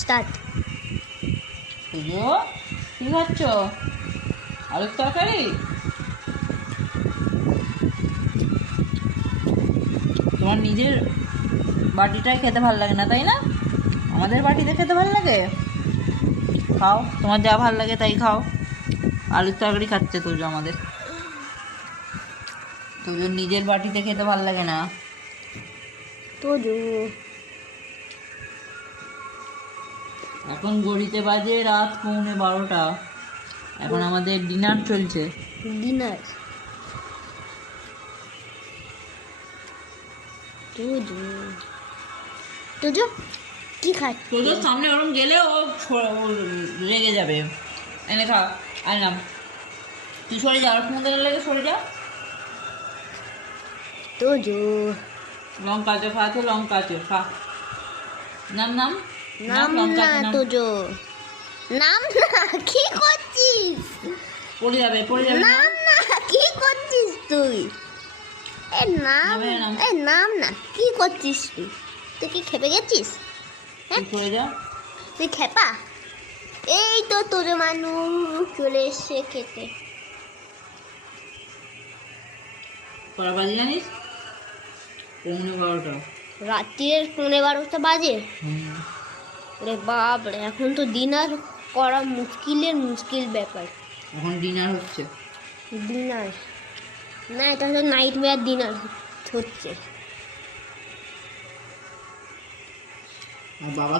Start. পুজো কি খাচ্ছ? আলুর তরকারি? তোমার নিজের বাটিটাই খেতে ভালো লাগে না, তাই না? আমাদের বাটিতে খেতে ভালো লাগে। খাও, তোমার যা ভালো লাগে তাই খাও। আলুর তরকারি খাচ্ছে তুজো আমাদের। তুজোর নিজের বাটিতে খেতে ভালো লাগে না। তোজো এখন ঘড়িতে বাজে রাত 11:45। এখন আমাদের ডিনার চলছে। ডিনার। তোজো তোজো কি খাচ্ছ? তোজোর সামনে ওরম গেলে ও রেগে যাবে। এনে খা, আনলাম। তুই সরে যা, ওর মধ্যে লেগে সরে যা। তোজো লঙ্কা আছে, খাচ্ছে লঙ্কা আছে, খা। নাম নাম নাম লঙ্কা না আছে, নাম। তোজো, নাম না। কি করছিস? পড়ে যাবে, পড়ে যাবে। নাম না, কি করছিস তুই? এ নাম, নামে নাম। এ নাম না, কি করছিস তুই? তুই কি খেপে গেছিস? তুই সরে যা। তুই খেপা? এই তো তোর মানুষ চলে এসছে খেতে। কটা বাজে জানিস? 11:15। রাত্রির 11:30 বাজে। ওরে বাপ রে, এখন তো ডিনার করা মুশকিল ব্যাপার। এখন ডিনার হচ্ছে। ডিনার না, এটা তো নাইট মেয়ার ডিনার হচ্ছে। আর বাবা